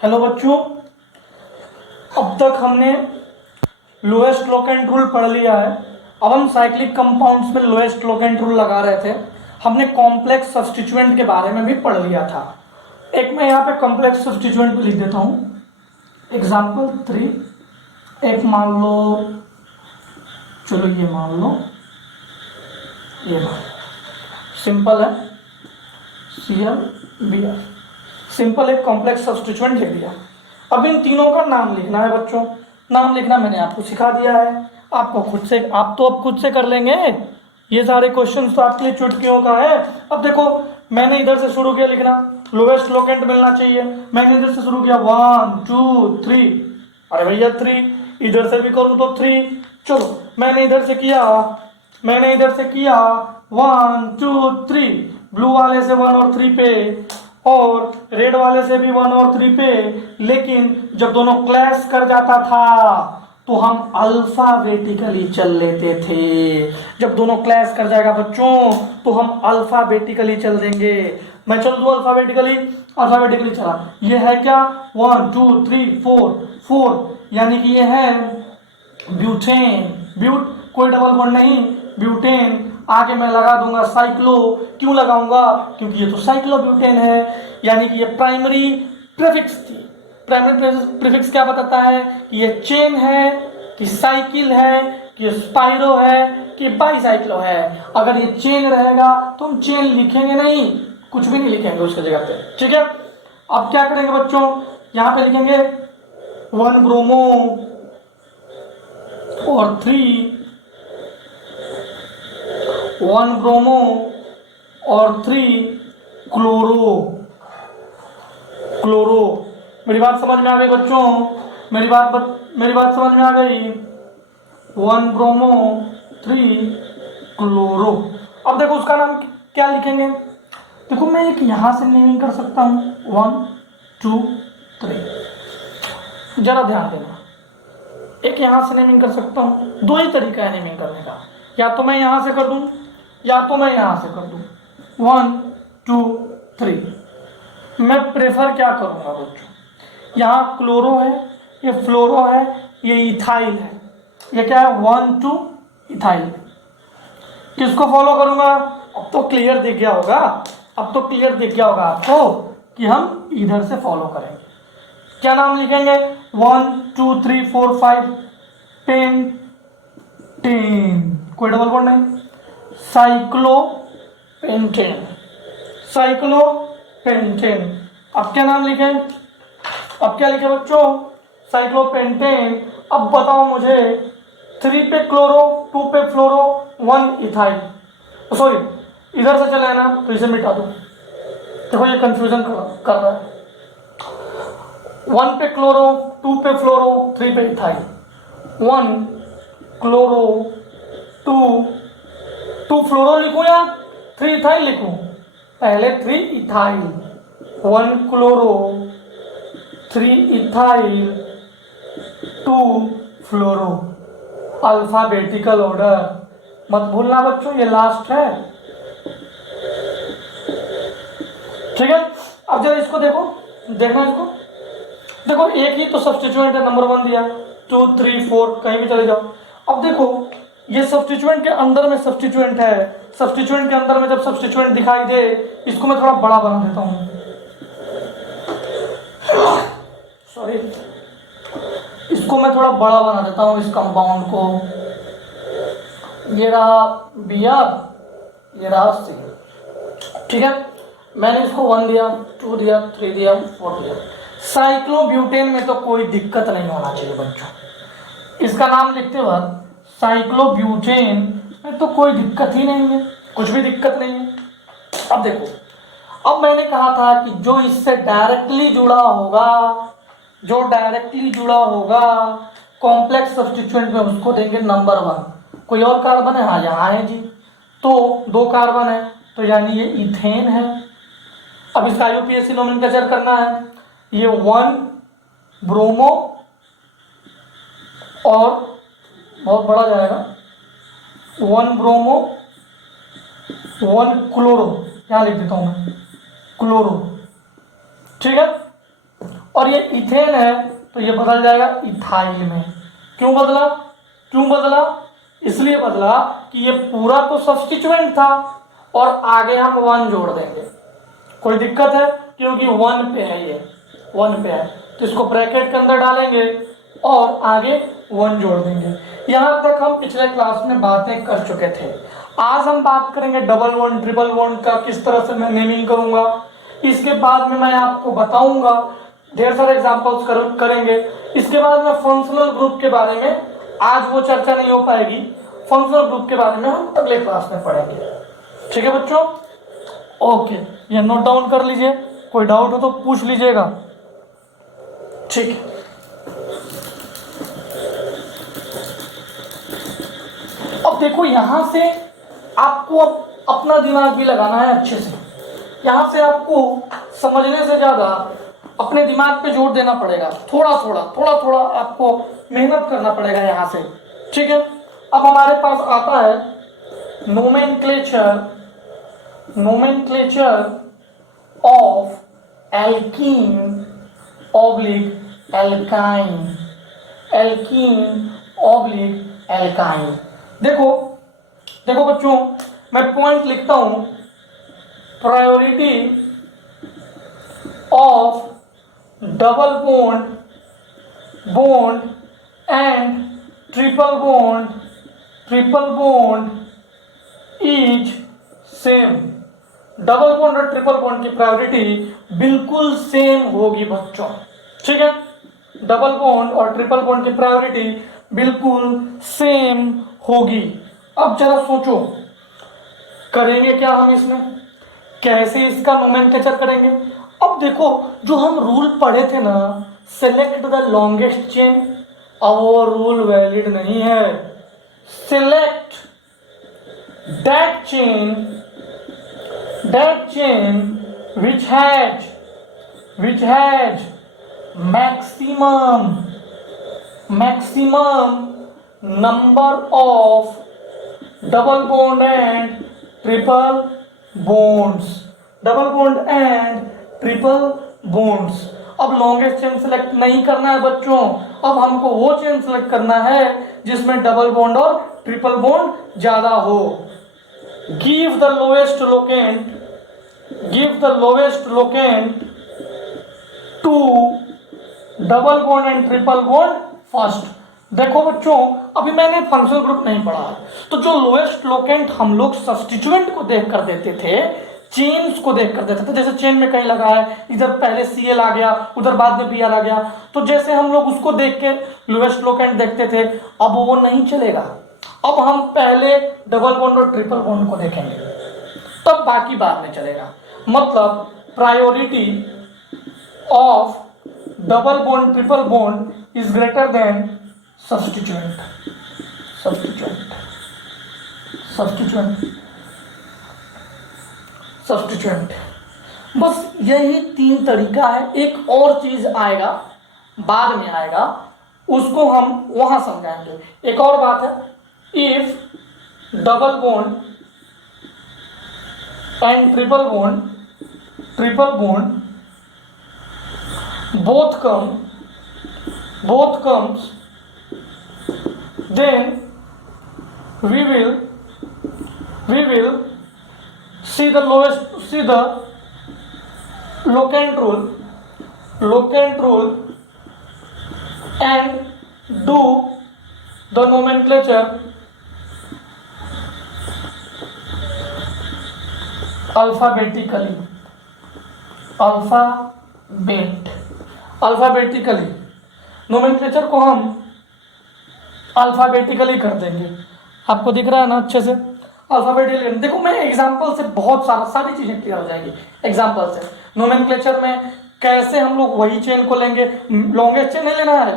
Hello बच्चों, अब तक हमने लोएस्ट लोकेंट रूल पढ़ लिया है। अब हम साइक्लिक कंपाउंड्स में लोएस्ट लोकेंट रूल लगा रहे थे। हमने कॉम्प्लेक्स सब्स्टिट्यूएंट के बारे में भी पढ़ लिया था। एक मैं यहाँ पे कॉम्प्लेक्स सब्स्टिट्यूएंट भी लिख देता हूँ, एग्जाम्पल 3। एक मान लो, चलो ये मान लो, ये सिंपल है, ClBr। सिंपल एक कॉम्प्लेक्स सब्स्टिट्यूएंट लिख दिया। अब इन तीनों का नाम लिखना है बच्चों। नाम लिखना मैंने आपको सिखा दिया है, आपको खुद से, आप तो अब खुद से कर लेंगे। ये सारे क्वेश्चंस तो आपके लिए चुटकियों का है। अब देखो, मैंने इधर से शुरू किया लिखना, लोवेस्ट लोकेंट मिलना चाहिए। मैंने इधर से शुरू किया 1 2 3, अरे भैया 3, इधर से भी करूँ तो 3। चलो मैंने इधर से किया 1 2 3, ब्लू वाले से 1 और 3 पे, और रेड वाले से भी 1 और 3 पे। लेकिन जब दोनों क्लैश कर जाता था तो हम अल्फाबेटिकली चल लेते थे। जब दोनों क्लैश कर जाएगा बच्चों तो हम अल्फाबेटिकली चल देंगे। मैं चल दूं अल्फाबेटिकली चला। ये है क्या, 1 2 3 4, यानी कि ये है ब्यूटेन। कोई डबल बॉन्ड नहीं, ब्यूटेन। आगे मैं लगा दूंगा साइक्लो। क्यों लगाऊंगा? क्योंकि ये तो साइक्लोब्यूटेन है, यानी कि ये प्राइमरी प्रीफिक्स थी। प्राइमरी प्रीफिक्स क्या बताता है कि ये चेन है, कि साइकिल है, कि स्पाइरो है, कि बाईसाइक्लो है। अगर ये चेन रहेगा तो हम चेन लिखेंगे नहीं, कुछ भी नहीं लिखेंगे उसकी जगह पे, ठीक है। अब क्या करेंगे बच्चों, यहां पे लिखेंगे 1 ब्रोमो और 1 ब्रोमो और 3 क्लोरो। मेरी बात समझ में आ गई बच्चों? मेरी बात समझ में आ गई? 1 ब्रोमो 3 क्लोरो। अब देखो उसका नाम क्या लिखेंगे। देखो मैं एक यहां से नेमिंग कर सकता हूं, 1 2 3। जरा ध्यान देना, एक यहां से नेमिंग कर सकता हूं। दो ही तरीका है नेमिंग करने का, या तो मैं यहां से कर दूं या तो मैं यहां से कर दूं। 1 2 3। मैं प्रेफर क्या करूंगा बच्चों, यहाँ क्लोरो है, ये फ्लोरो है, ये इथाइल है। ये क्या है, 1 2 इथाइल। किसको फॉलो करूंगा? अब तो क्लियर दिख गया होगा आपको कि हम इधर से फॉलो करेंगे। क्या नाम लिखेंगे? 1 2 3 4 5, पेंटेन। कोई डबल बॉन्ड नहीं, साइक्लोपेंटेन। अब क्या नाम लिखें? अब क्या लिखे बच्चों? साइक्लोपेंटेन। अब बताओ मुझे, 3 पे क्लोरो, 2 पे फ्लोरो, 1 इथाइल। सॉरी, इधर से चले ना तो इसे मिटा दो। देखो ये कंफ्यूजन कर रहा है। 1 पे क्लोरो, 2 पे फ्लोरो, 3 पे इथाइल। 1 क्लोरो, 2 फ्लोरो लिखूं या 3 इथाइल लिखूं? पहले 3 इथाइल, 1 क्लोरो, 3 इथाइल, 2 फ्लोरो। अल्फाबेटिकल ऑर्डर मत भूलना बच्चों, ये लास्ट है, ठीक है। अब जरा इसको देखना इसको। देखो एक ही तो सब्स्टिट्यूएंट है, नंबर 1 दिया, 2 3 4 कहीं भी चले जाओ। अब देखो ये सब्स्टिट्यूएंट के अंदर में सब्स्टिट्यूएंट है। सब्स्टिट्यूएंट के अंदर में जब सब्स्टिट्यूएंट दिखाई दे, इसको मैं थोड़ा बड़ा बना देता हूं, सॉरी, इसको मैं थोड़ा बड़ा बना देता हूं इस कंपाउंड को। ये रहा Br, ये रहा C, ठीक है। मैंने इसको 1 दिया, 2 दिया, 3 दिया, 4 दिया। साइक्लोब्यूटेन में तो कोई दिक्कत नहीं होना चाहिए बच्चों। इसका नाम लिखते वक्त साइक्लोब्यूटेन में तो कोई दिक्कत ही नहीं है, कुछ भी दिक्कत नहीं है। अब देखो, अब मैंने कहा था कि जो इससे डायरेक्टली जुड़ा होगा कॉम्प्लेक्स सब्स्टिट्यूएंट में, उसको देंगे नंबर 1। कोई और कार्बन है? हाँ यहाँ है जी, तो 2 कार्बन है, तो यानी ये इथेन है। अब इसका IUPAC नोमेनक्लेचर करना है। ये 1 ब्रोमो और बहुत बड़ा जाएगा, 1 ब्रोमो 1 क्लोरो, यहाँ लिख देता हूं मैं, क्लोरो, ठीक है। और ये इथेन है तो ये बदल जाएगा इथाइल में। क्यों बदला? क्यों बदला? इसलिए बदला कि ये पूरा तो सब्स्टिट्यूएंट था और आगे हम 1 जोड़ देंगे। कोई दिक्कत है? क्योंकि 1 पे है, ये 1 पे है तो इसको ब्रैकेट के अंदर डालेंगे और आगे 1 जोड़ देंगे। यहां तक हम पिछले क्लास में बातें कर चुके थे। आज हम बात करेंगे डबल बॉन्ड ट्रिपल बॉन्ड का, किस तरह से मैं नेमिंग करूंगा। इसके बाद में मैं आपको बताऊंगा, ढेर सारे एग्जांपल्स करेंगे। इसके बाद में फंक्शनल ग्रुप के बारे में आज वो चर्चा नहीं हो पाएगी, फंक्शनल ग्रुप के बारे में हम अगले क्लास में पढ़ेंगे। ठीक है बच्चों? ओके, ये नोट डाउन कर लीजिए, कोई डाउट हो तो पूछ लीजिएगा। ठीक है, अब देखो यहां से आपको अब अपना दिमाग भी लगाना है अच्छे से। यहां से आपको समझने से ज्यादा अपने दिमाग पे जोर देना पड़ेगा, थोड़ा थोड़ा आपको मेहनत करना पड़ेगा यहां से। ठीक है, अब हमारे पास आता है nomenclature of alkene oblique alkyne, alkene oblique alkyne. देखो बच्चों, मैं पॉइंट लिखता हूं, priority of double bond and triple bond is same. Double bond और ट्रिपल बॉन्ड की प्रायोरिटी बिल्कुल सेम होगी बच्चों। ठीक है, डबल बॉन्ड और ट्रिपल बॉन्ड की प्रायोरिटी बिल्कुल सेम होगी। अब जरा सोचो, करेंगे क्या हम इसमें, कैसे इसका नोमेनक्लेचर करेंगे। अब देखो, जो हम रूल पढ़े थे ना, सेलेक्ट द लॉन्गेस्ट चेन, अब वो रूल वैलिड नहीं है। Select that chain which has maximum number of double bond and triple bonds। अब लॉन्गेस्ट चेन सेलेक्ट नहीं करना है बच्चों, अब हमको वो चेन सेलेक्ट करना है जिसमें डबल बॉन्ड और ट्रिपल बॉन्ड ज्यादा हो। Give the lowest locant to double bond and triple bond first. देखो बच्चों, अभी मैंने फंक्शनल ग्रुप नहीं पढ़ा है, तो जो लोएस्ट लोकेंट हम लोग सब्स्टिट्यूएंट को देख कर देते थे, चेन्स को देख कर देते थे। जैसे चेन में कहीं लगा है, इधर पहले Cl आ गया, उधर बाद में Br आ गया, तो जैसे हम लोग उसको देख के लोएस्ट लोकेंट देखते थे, अब वो नहीं चलेगा। अब हम पहले डबल बॉन्ड और ट्रिपल बॉन्ड को देखेंगे, तब बाकी बाद में चलेगा। मतलब priority of double bond triple bond is greater than substituent. बस यही 3 तरीका है। एक और चीज आएगा, बाद में आएगा, उसको हम वहां समझाएंगे। एक और बात है, if double bond and triple bond both comes, then we will see the locant rule and do the nomenclature alphabetically. Nomenclature को हम अल्फाबेटिकली कर देंगे। आपको दिख रहा है ना अच्छे से? अल्फाबेटिकली। देखो, मैं एग्जांपल से बहुत सारी चीजें क्लियर हो जाएगी एग्जांपल से। नोमेनक्लेचर में कैसे हम लोग वही चेन को लेंगे, लॉन्गेस्ट चेन नहीं लेना है,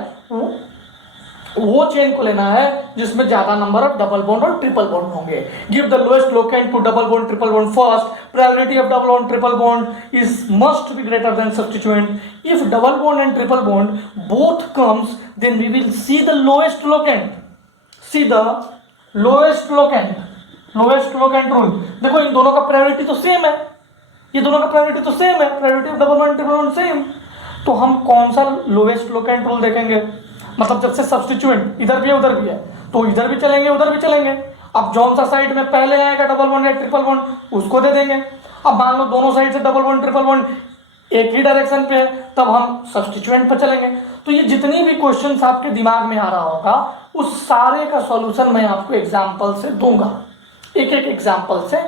वो चेन को लेना है जिसमें ज्यादा नंबर ऑफ डबल बॉन्ड और ट्रिपल बॉन्ड होंगे। Give the lowest locant to double bond triple bond first. Priority of double bond triple bond is must be greater than substituent. If double bond and triple bond both comes, then we will see the lowest locant rule. देखो, इन दोनों का priority तो same है, ये दोनों का priority तो सेम है, priority of double bond triple bond same. तो हम कौन सा लोएस्ट लोकेंट रूल देखेंगे, मतलब जब से सब्स्टिट्यूएंट इधर भी है उधर भी है तो इधर भी चलेंगे उधर भी चलेंगे। अब जौन सा साइड में पहले आएगा डबल बॉन्ड या ट्रिपल बॉन्ड उसको दे देंगे। अब मान लो दोनों साइड से डबल बॉन्ड ट्रिपल बॉन्ड एक ही डायरेक्शन पे है, तब हम सब्स्टिट्यूएंट पर चलेंगे। तो ये जितनी भी क्वेश्चंस आपके दिमाग में आ रहा होगा उस सारे का सॉल्यूशन मैं आपको एग्जांपल से दूंगा, एक एक एग्जांपल से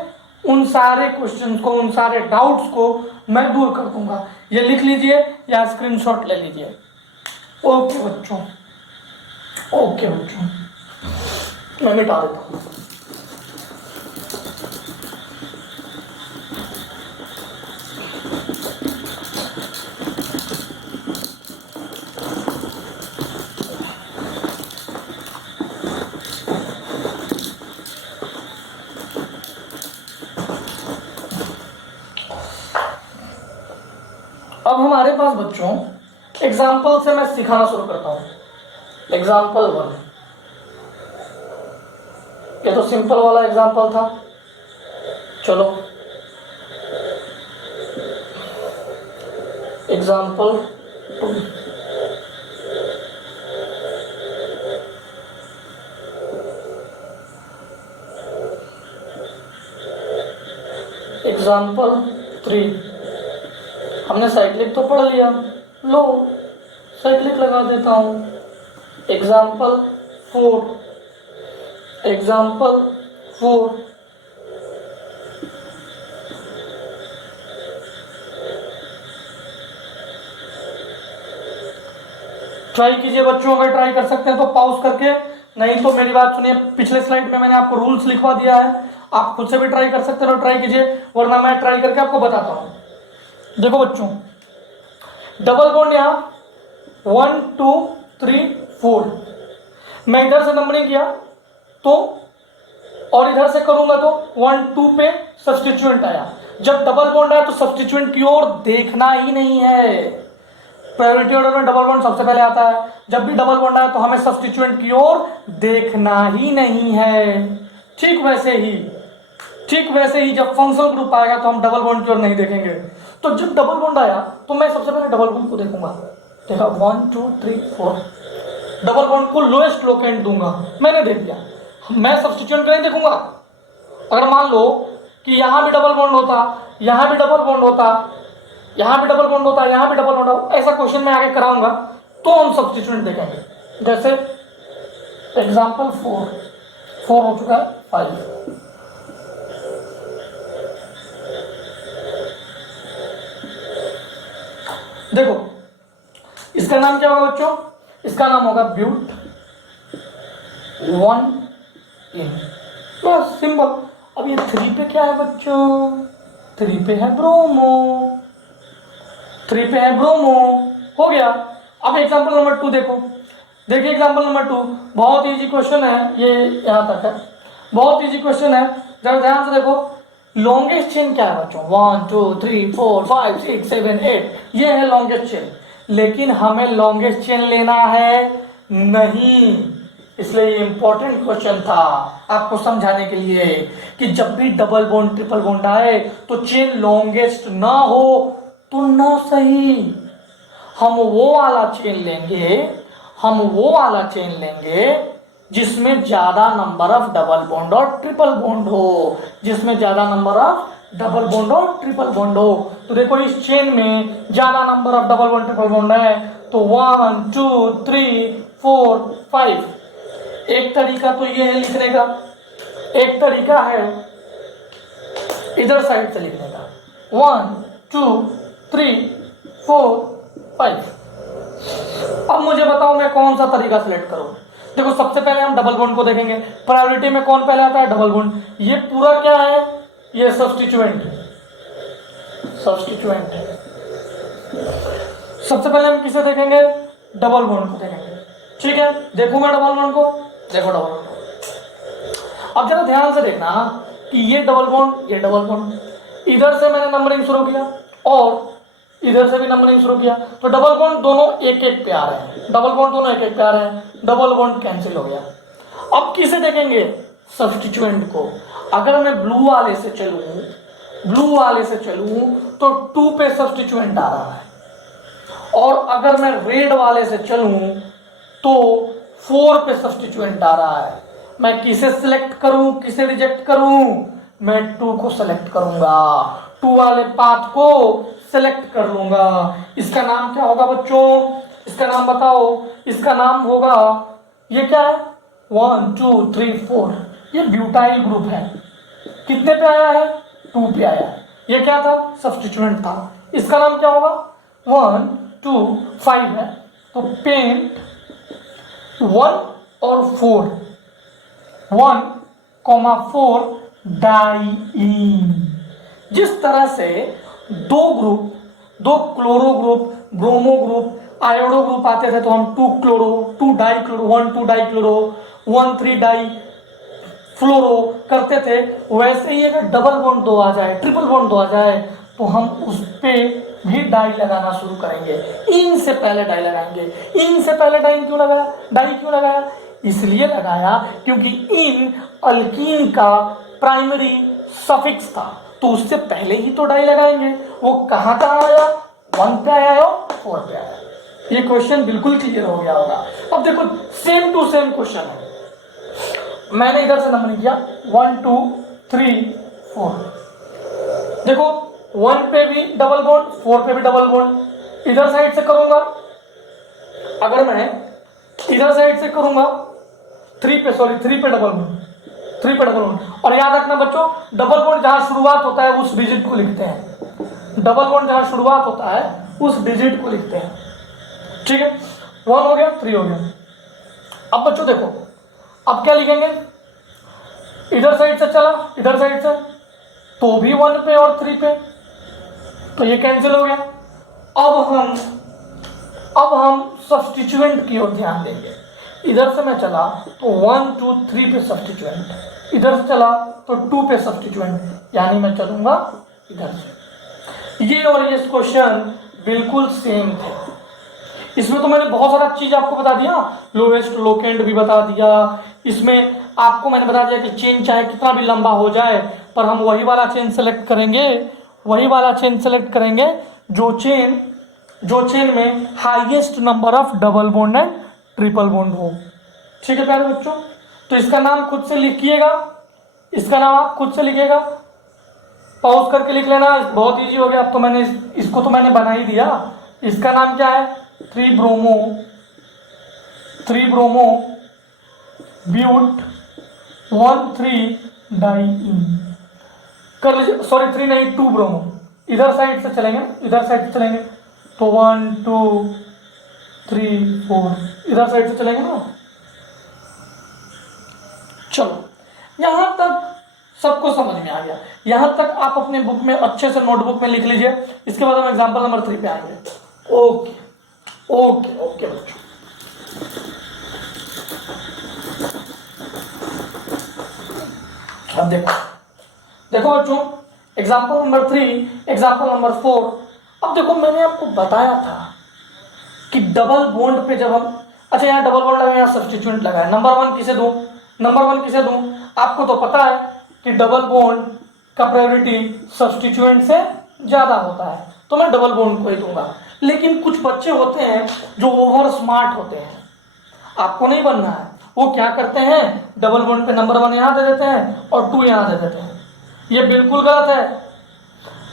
उन सारे क्वेश्चंस को, उन सारे डाउट्स को मैं दूर कर दूंगा। ये लिख लीजिए या स्क्रीनशॉट ले लीजिए। ओके बच्चों, ओके बच्चों, मैं मिटा देता हूँ। अब हमारे पास बच्चों एग्जाम्पल से मैं सिखाना शुरू करता हूं। एग्जाम्पल 1, ये तो सिंपल वाला एग्जाम्पल था। चलो एग्जाम्पल 2, एग्जाम्पल 3, हमने साइक्लिक तो पढ़ लिया, लो साइक्लिक लगा देता हूं। एग्जाम्पल 4, एग्जाम्पल 4, ट्राई कीजिए बच्चों, अगर ट्राई कर सकते हैं तो पॉज करके, नहीं तो मेरी बात सुनिए, पिछले स्लाइड में मैंने आपको रूल्स लिखवा दिया है, आप खुद से भी ट्राई कर सकते हो, ट्राई कीजिए, वरना मैं ट्राई करके आपको बताता हूं। देखो बच्चों, डबल बॉन्ड यहां 1 2 3 4, मैं इधर से नंबरिंग किया तो और इधर से करूंगा तो 1 2 पे सब्स्टिट्यूएंट आया। जब डबल बॉन्ड आया तो सब्स्टिट्यूएंट की ओर देखना ही नहीं है। प्रायोरिटी ऑर्डर में डबल बॉन्ड सबसे पहले आता है। जब भी डबल बॉन्ड आया तो हमें सब्स्टिट्यूएंट की ओर देखना ही नहीं है। ठीक वैसे ही जब फंक्शनल ग्रुप आएगा तो हम डबल बॉन्ड की ओर नहीं देखेंगे। तो जब डबल बॉन्ड आया तो मैं सबसे पहले डबल बॉन्ड को देखूंगा। देखा 1 2 3 4, डबल बॉन्ड को लोएस्ट लोकेंट दूंगा, मैंने दे दिया। मैं सब्स्टिट्यूएंट नहीं देखूंगा। अगर मान लो कि यहां भी डबल बॉन्ड होता, यहां भी डबल बॉन्ड होता, यहां भी डबल बॉन्ड होता, यहां भी डबल बॉन्ड होता, ऐसा क्वेश्चन मैं आगे कराऊंगा तो हम सब्स्टिट्यूएंट देखेंगे। जैसे एग्जाम्पल 4 हो चुका है 5। देखो इसका नाम क्या होगा बच्चों, इसका नाम होगा ब्यूट 1 इन, बस सिंपल। अब ये 3 पे क्या है बच्चों, 3 पे है ब्रोमो, 3 पे है ब्रोमो, हो गया। अब एग्जांपल नंबर 2 देखो, देखिए एग्जांपल नंबर 2 बहुत इजी क्वेश्चन है, ये यहां तक है, बहुत इजी क्वेश्चन है, जरा ध्यान से देखो। लॉन्गेस्ट चेन क्या है बच्चों, 1 2 3 4 5 6 7 8, ये है लॉन्गेस्ट चेन। लेकिन हमें लॉन्गेस्ट चेन लेना है नहीं, इसलिए ये इंपॉर्टेंट क्वेश्चन था आपको समझाने के लिए कि जब भी डबल बॉन्ड ट्रिपल बॉन्ड आए तो चेन लॉन्गेस्ट ना हो तो ना सही, हम वो वाला चेन लेंगे जिसमें ज्यादा नंबर ऑफ डबल बॉन्ड और ट्रिपल बॉन्ड हो, जिसमें ज्यादा नंबर ऑफ डबल बॉन्ड और ट्रिपल बॉन्ड हो। तो देखो इस चेन में ज्यादा number of double bond triple bond है तो 1 2 3 4 5। एक तरीका तो ये है लिखने का, एक तरीका है इधर साइड से लिखने का, 1 2 3 4 5। अब मुझे बताओ मैं कौन सा तरीका सिलेक्ट करूं। देखो सबसे पहले हम डबल बॉन्ड को देखेंगे, प्रायोरिटी में कौन पहले आता है, डबल बॉन्ड। ये पूरा क्या है, ये सब्स्टिट्यूएंट है। सबसे पहले हम किसे देखेंगे, डबल बॉन्ड को देखेंगे। ठीक है, देखूं मैं डबल बॉन्ड को, देखो डबल बॉन्ड। अब जरा ध्यान से देखना कि ये डबल बॉन्ड, ये डबल बॉन्ड, इधर से मैंने नंबरिंग शुरू किया और इधर से भी नंबरिंग शुरू किया, तो डबल बॉन्ड दोनों एक एक पे आ रहे हैं, डबल बॉन्ड दोनों एक एक पे आ रहे हैं, डबल बॉन्ड कैंसिल हो गया। अब किसे देखेंगे, सब्स्टिट्यूएंट को। अगर मैं ब्लू वाले से चलूं तो 2 पे सब्स्टिट्यूएंट आ रहा है और अगर मैं रेड वाले से चलूं तो 4 पे सब्स्टिट्यूएंट आ रहा है। मैं किसे सिलेक्ट करूं, किसे रिजेक्ट करूं? मैं 2 को सिलेक्ट करूंगा, 2 वाले पाथ को सिलेक्ट कर लूंगा। इसका नाम क्या होगा बच्चों? इसका नाम बताओ। इसका नाम होगा, ये क्या है? 1 2 3 4, ये ब्यूटाइल ग्रुप है। कितने पे आया है? 2 पे आया है। ये क्या था? सब्स्टिट्यूएंट था। इसका नाम क्या होगा? 1 2 5 है। तो पेंट 1 और 4, 1,4 डाइईन। जिस तरह से दो ग्रुप, दो chloro group, bromo group, iodo group आते थे तो हम 2 chloro, 2 di chloro, 1 2 di chloro, 1 3 di fluoro करते थे, वैसे ही अगर डबल बॉन्ड 2 आ जाए, ट्रिपल बॉन्ड 2 आ जाए तो हम उस पे भी डाई लगाना शुरू करेंगे। इन से पहले डाई लगाएंगे। इन से पहले डाई क्यों लगाया? डाई क्यों लगाया? इसलिए लगाया क्योंकि इन अल्कीन का प्राइमरी सफिक्स था, तो उससे पहले ही तो डाई लगाएंगे। वो कहाँ आया? 1 पे आया और 4 पे आया। ये क्वेश्चन बिल्कुल क्लियर हो गया होगा। अब देखो, सेम टू सेम क्वेश्चन है। मैंने इधर से नंबरिंग किया 1 2 3 4। देखो 1 पे भी डबल बॉन्ड, 4 पे भी डबल बॉन्ड। इधर साइड से करूंगा, अगर मैं इधर साइड से करूंगा 3 पे डबल बॉन्ड, 3 पे डबल बॉन्ड। और याद रखना बच्चों, डबल बॉन्ड जहां शुरुआत होता है उस डिजिट को लिखते हैं। डबल बॉन्ड जहां शुरुआत होता है उस डिजिट को लिखते हैं। ठीक है, 1 हो गया, 3 हो गया। अब बच्चों देखो, अब क्या लिखेंगे? इधर साइड से चला, इधर साइड से तो भी 1 पे और 3 पे, तो ये कैंसिल हो गया। अब हम सब्स्टिट्यूएंट की ओर ध्यान देंगे। इधर से मैं चला तो 1 2 3 पे सब्स्टिट्यूएंट, इधर से चला तो 2 पे सब्स्टिट्यूएंट, यानी मैं चलूंगा इधर से। ये और ये क्वेश्चन बिल्कुल सेम थे। इसमें तो मैंने बहुत सारा चीज आपको बता दिया, लोएस्ट लोकेंड भी बता दिया। इसमें आपको मैंने बता दिया कि चेन चाहे कितना भी लंबा हो जाए पर हम वही वाला चेन सेलेक्ट करेंगे, वही वाला चेन सेलेक्ट करेंगे जो चेन में highest number of double bond and triple bond हो। ठीक है प्यारे बच्चों, तो इसका नाम खुद से लिखिएगा, इसका नाम आप खुद से लिखिएगा, पॉज करके लिख लेना, बहुत इजी हो गया। अब तो मैंने इसको तो मैंने बना ही दिया। इसका नाम क्या है? 3 ब्रोमो ब्यूट 1 3 डाइईन कर लीजिए। सॉरी 3 नहीं, 2 ब्रोमो। इधर साइड से चलेंगे, इधर साइड से चलेंगे तो 1 2 3 4, इधर साइड से चलेंगे ना। चलो यहां तक सबको समझ में आ गया। यहां तक आप अपने बुक में अच्छे से नोटबुक में लिख लीजिए। इसके बाद हम एग्जांपल नंबर 3 पे आएंगे। ओके ओके ओके बच्चों, अब देखो बच्चों, एग्जांपल नंबर 3, एग्जांपल नंबर 4। अब देखो, मैंने आपको बताया था कि डबल बॉन्ड पे जब हम, अच्छा यहाँ डबल बॉन्ड लगाया, यहाँ सब्स्टिट्यूएंट लगाया, नंबर 1 किसे दूं? नंबर 1 किसे दूं? आपको तो पता है कि डबल बॉन्ड का प्रायोरिटी सब्स्टिट्यूएंट से ज्यादा होता है, तो मैं डबल बॉन्ड को ही दूंगा। लेकिन कुछ बच्चे होते हैं जो ओवर स्मार्ट होते हैं, आपको नहीं बनना है। वो क्या करते हैं? डबल बॉन्ड पे नंबर 1 यहां दे देते हैं और 2 यहां दे देते हैं। ये बिल्कुल गलत है।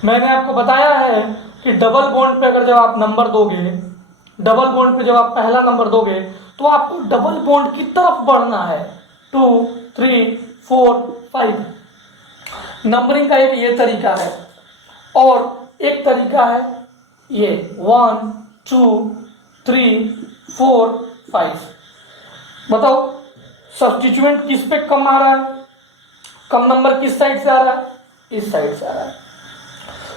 मैंने आपको बताया है कि डबल बॉन्ड पे अगर जब आप नंबर दोगे, डबल बॉन्ड पे जब आप पहला नंबर दोगे तो आपको डबल बॉन्ड की तरफ बढ़ना है। 2 3 4 5 नंबरिंग का एक ये तरीका है, और एक तरीका है ये 1 2 3 4 5। बताओ सब्स्टिट्यूएंट किस पे कम आ रहा है? कम नंबर किस साइड से आ रहा है? इस साइड से आ रहा है।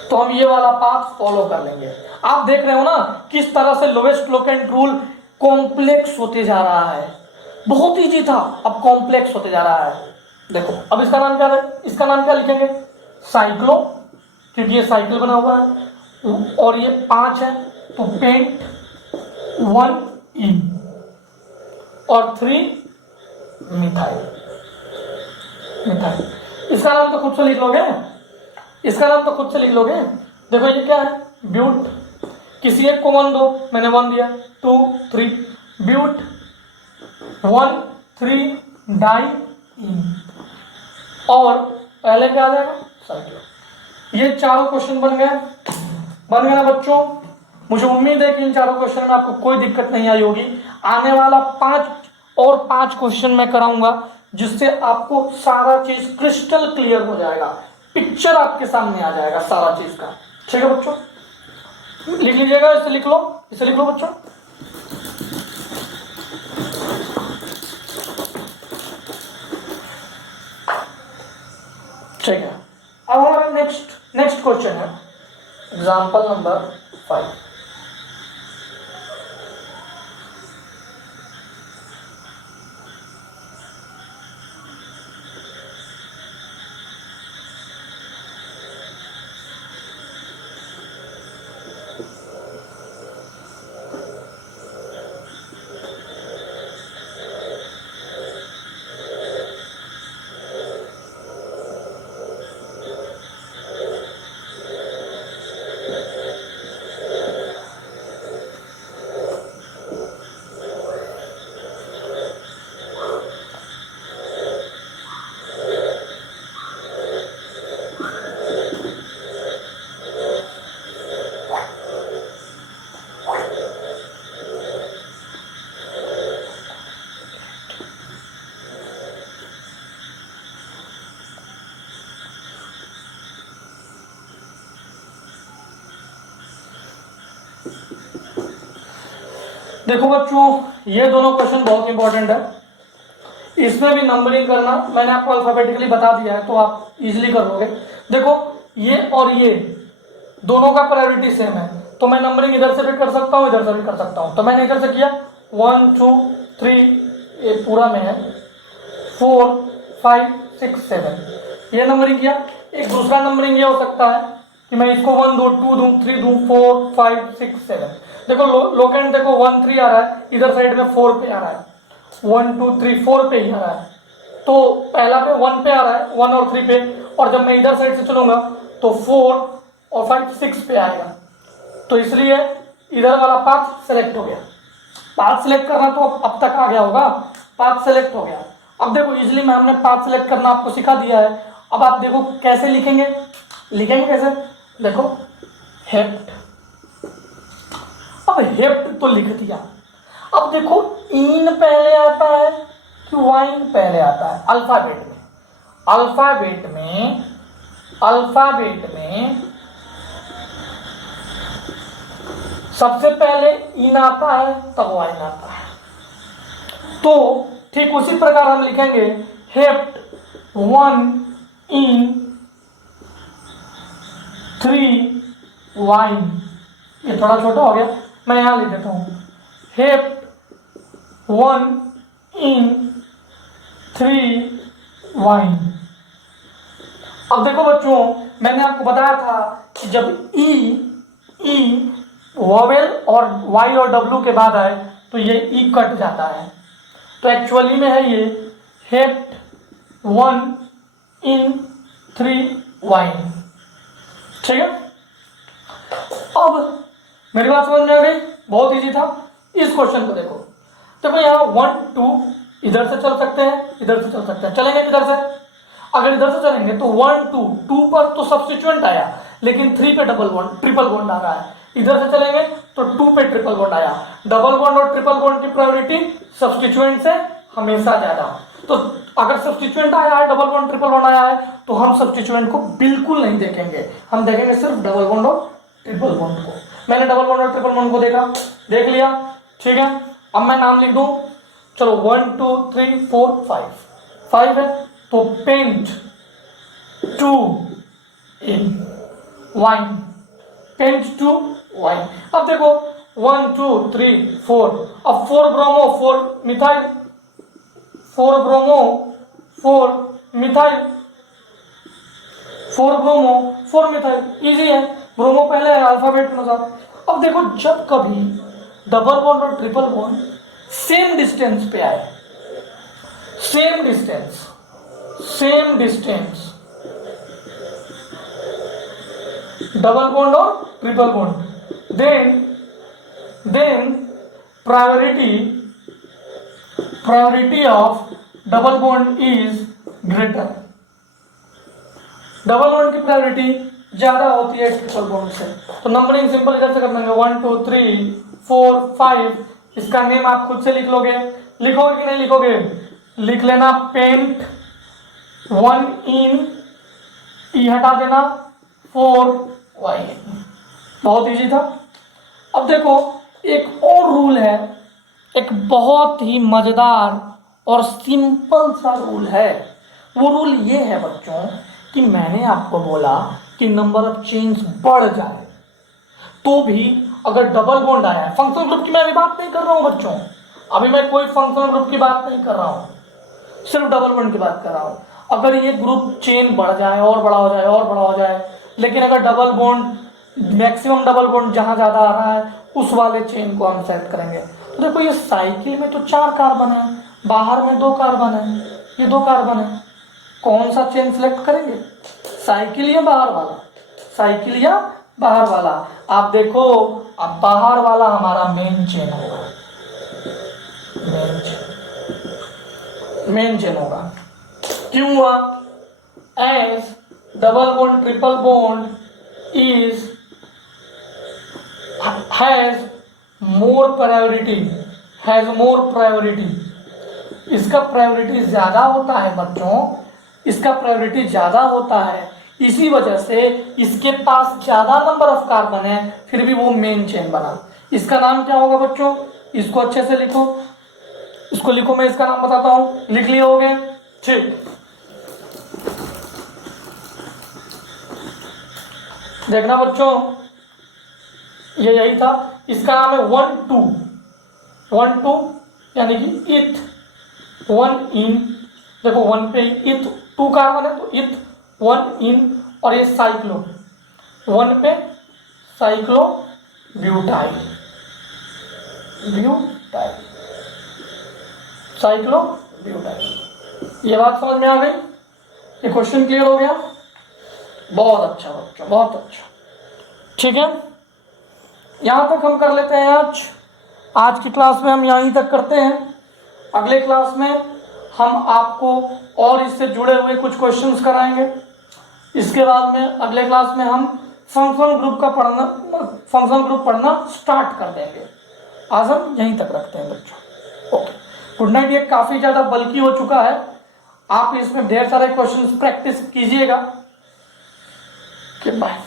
तो हम ये वाला पाथ फॉलो कर लेंगे। आप देख रहे हो ना किस तरह से लोएस्ट लोकेंट रूल कॉम्प्लेक्स होते जा रहा है। बहुत इजी था, अब कॉम्प्लेक्स होते जा रहा है। देखो अब इसका नाम क्या है? इसका नाम क्या लिखेंगे? साइक्लो, क्योंकि ये साइकिल बना हुआ है, और ये 5 है तो पेंट 1 इन और 3 मिथाइल। इसका नाम तो खुद से लिख लोगे, इसका नाम तो खुद से लिख लोगे। देखो ये क्या है? ब्यूट, किसी एक को 1 दो, मैंने 1 दिया, 2 3 ब्यूट 1 3 डाई इन, और पहले क्या आ जाएगा साइक्लो। ये चारों क्वेश्चन बन गए ना बच्चों। मुझे उम्मीद है कि इन चारों क्वेश्चन में आपको कोई दिक्कत नहीं आई होगी। आने वाला 5 क्वेश्चन मैं कराऊंगा जिससे आपको सारा चीज क्रिस्टल क्लियर हो जाएगा, पिक्चर आपके सामने आ जाएगा सारा चीज का। ठीक है बच्चों, लिख लीजिएगा, इसे लिख लो बच्चों। ठीक है, अब हमारा नेक्स्ट क्वेश्चन है एग्जाम्पल नंबर 5। देखो बच्चों, ये दोनों क्वेश्चन बहुत इंपॉर्टेंट है। इसमें भी नंबरिंग करना मैंने आपको अल्फाबेटिकली बता दिया है, तो आप इजीली कर लोगे। देखो ये और ये दोनों का प्रायोरिटी सेम है, तो मैं नंबरिंग इधर से भी कर सकता हूँ, इधर से भी कर सकता हूँ। तो मैंने इधर से किया 1 2 3, ये पूरा में है 4 5 6 7, ये नंबरिंग किया। एक दूसरा नंबरिंग ये हो सकता है कि मैं इसको 1 दूं 2 दूं 3 दूं 4 5 6 7। देखो लोकेंड देखो 1 3 आ रहा है, इधर साइड में 4 पे आ रहा है, 1 2 3 4 पे ही आ रहा है, तो पहला पे 1 पे आ रहा है, 1 और 3 पे, और जब मैं इधर साइड से चलूंगा तो 4 और 5 6 पे आएगा। तो इसलिए इधर वाला पाथ सेलेक्ट हो गया। पाथ सेलेक्ट करना तो अब तक आ गया होगा, पाथ सेलेक्ट हो गया। अब देखो इजिली मैं हमने पाथ सेलेक्ट करना आपको सिखा दिया है। अब आप देखो कैसे लिखेंगे कैसे, देखो हेप्ट। अब हेप्ट तो लिख दिया। अब देखो इन पहले आता है कि वाइन पहले आता है अल्फाबेट में सबसे पहले इन आता है तब वाइन आता है। तो ठीक उसी प्रकार हम लिखेंगे हेप्ट 1 इन 3 वाइन। ये थोड़ा छोटा हो गया, मैं यहां लिख देता हूं हेप्ट 1 इन 3 वाइन। अब देखो बच्चों, मैंने आपको बताया था कि जब ई वोवेल और वाई और डब्ल्यू के बाद आए तो ये ई कट जाता है। तो एक्चुअली में है ये हेप्ट 1 इन 3 वाइन। ठीक है, अब मेरी बात समझ में आ गई, बहुत इजी था। इस क्वेश्चन को देखो यहाँ 1 2 इधर से चल सकते हैं, इधर से चल सकते हैं, चलेंगे किधर से? अगर इधर से चलेंगे तो 1 2 पर तो सब्स्टिट्यूएंट आया, लेकिन 3 पे ट्रिपल बॉन्ड आ रहा है। इधर से चलेंगे तो 2 पे ट्रिपल बॉन्ड आया। डबल बॉन्ड और ट्रिपल बॉन्ड की प्रायोरिटी सब्स्टिट्यूएंट से हमेशा ज्यादा। तो अगर सब्स्टिट्यूएंट आया है, डबल बॉन्ड ट्रिपल बॉन्ड आया है, तो हम सब्स्टिट्यूएंट को बिल्कुल नहीं देखेंगे, हम देखेंगे सिर्फ डबल बॉन्ड और ट्रिपल बॉन्ड को। मैंने डबल बॉन्ड और ट्रिपल बॉन्ड को देख लिया। ठीक है, अब मैं नाम लिख दूं, चलो 1 2 3 4 5 है, तो pent 2 en yne, pent 2 yne. अब देखो 1 2 3 4, अब 4 bromo 4 methyl, 4 bromo 4 methyl, 4 bromo 4 methyl, easy है, ब्रोमो पहले है अल्फाबेट के अनुसार। अब देखो जब कभी डबल बॉन्ड और ट्रिपल बॉन्ड सेम डिस्टेंस पे आए, सेम डिस्टेंस डबल बॉन्ड और triple bond, then then priority of double bond is greater. Double bond की प्रायोरिटी ज्यादा होती है ट्रिपल बॉन्ड से। तो नंबरिंग सिंपल इधर से कर लेंगे 1 2 3 4 5। इसका नेम आप खुद से लिख लोगे, लिखोगे कि नहीं लिखोगे? लिख लेना पेंट 1 इन, ई हटा देना 4 वाइन। बहुत इजी था। अब देखो एक और रूल है, एक बहुत ही मजेदार और सिंपल सा रूल है। वो रूल ये है बच्चों कि मैंने आपको बोला कि नंबर ऑफ चेन्स बढ़ जाए तो भी अगर डबल बॉन्ड आया है, फंक्शनल ग्रुप की मैं अभी बात नहीं कर रहा हूं बच्चों, अभी मैं कोई फंक्शनल ग्रुप की बात नहीं कर रहा हूं, सिर्फ डबल बॉन्ड की बात कर रहा हूं। अगर ये ग्रुप चेन बढ़ जाए और बड़ा हो जाए और बड़ा हो जाए, लेकिन अगर double bond maximum double bond जहां ज्यादा आ रहा है उस वाले चेन को हम सेलेक्ट करेंगे। तो देखो ये साइकिल में तो 4 कार्बन है, बाहर में 2 कार्बन है, ये 2 कार्बन है, कौन सा चेन सेलेक्ट करेंगे? साइकिल या बाहर वाला? साइकिल या बाहर वाला? आप देखो अब बाहर वाला हमारा मेन चेन होगा, मेन चेन होगा। क्यों हुआ? As double bond triple bond is has more priority, इसका प्रायोरिटी ज्यादा होता है बच्चों, इसका प्रायोरिटी ज्यादा होता है। इसी वजह से इसके पास ज्यादा नंबर ऑफ कार्बन है, फिर भी वो मेन चेन बना। इसका नाम क्या होगा बच्चों? इसको अच्छे से लिखो, इसको लिखो, मैं इसका नाम बताता हूं। लिख लिए होगे? ठीक, देखना बच्चों, ये यही था। इसका नाम है 1 2 यानी कि इथ 1 इन। देखो 1 पे इथ 2 कार्बन है तो इथ 1 इन, और ये साइक्लो 1 पे साइक्लो ब्यूटाइल, साइक्लो ब्यूटाइल। ये बात समझ में आ गई? ये क्वेश्चन क्लियर हो गया? बहुत अच्छा बच्चों, बहुत अच्छा। ठीक है, यहां तक हम कर लेते हैं। आज की क्लास में हम यहीं तक करते हैं। अगले क्लास में हम आपको और इससे जुड़े हुए कुछ क्वेश्चंस कराएंगे। इसके बाद में अगले क्लास में हम फंक्शनल ग्रुप पढ़ना स्टार्ट कर देंगे। आज हम यहीं तक रखते हैं बच्चों। Okay, good night. ये काफी ज्यादा बल्कि हो चुका है, आप इसमें ढेर सारे क्वेश्चंस प्रैक्टिस कीजिएगा। बाय।